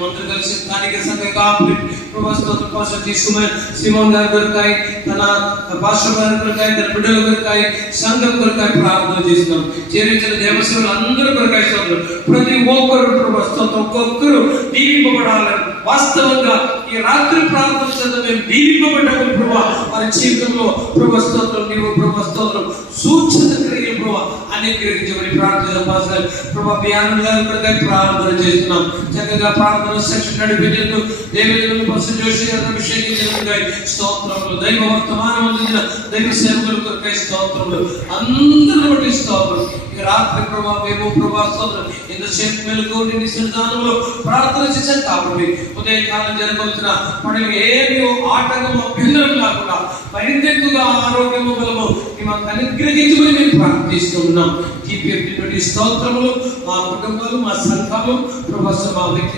మంత్రులు కలిసి స్థానిక సంఘ కాపులు ప్రభా స్తోత్రం పాస్టర్ సిమోన్ గారి కొరకాయి, తన పాస్టర్ గారి కొరకాయి, తన బిడ్డల కొరకాయి, సంఘం కొరకాయి ప్రార్థన చేస్తున్నాం. చేరించిన దేవసేవలు అందరూ కొరకాయి స్తోత్రం. ప్రతి ఒక్కరు ప్రభా స్తోత్రం ఒక్కొక్కరు దీవింపబడాలని వాస్తవంగా ఈ రాత్రి ప్రార్థన చేత మేము దీవింపబడ్డాము ప్రభా. వారి జీవితంలో ప్రభా స్తోత్రం నీవు ప్రభా స్తోత్రం సూచన క్రియలు ప్రభా అన్ని గ్రహించబడి ప్రార్థన పాస్టర్ ప్రభా బియానం గారి కొరకాయి ప్రార్థన చేస్తున్నాం. చక్కగా ప్రార్థన సెక్షన్ నడిపించేందు దేవేంద్రులు పాస్టర్ జోషి గారు అభిషేకించడానికి స్తోత్రములు. దైవ వర్తమానం అందించిన దైవ సేవకుల కొరకాయి స్తోత్రములు. అందరూ బట్టి స్తోత్రం. ఇక రాత్రి ప్రభా మేము ప్రభా స్తోత్రం ఎంతసేపు మెలుగుని నీ సన్నిధానంలో ప్రార్థన చేశాను కాబట్టి ఉదయకాలం జరగవలసిన పనులు ఏమీ ఆటంకం అభ్యంతరం కాకుండా పరితెత్తుగా ఆరోగ్యము బలము మాకు అనుగ్రహించుకుని మేము ప్రార్థిస్తూ ఉన్నాం. స్తోత్రములు మా కుటుంబాలు, మా సంఘాలు ప్రభావం, మా వ్యక్తి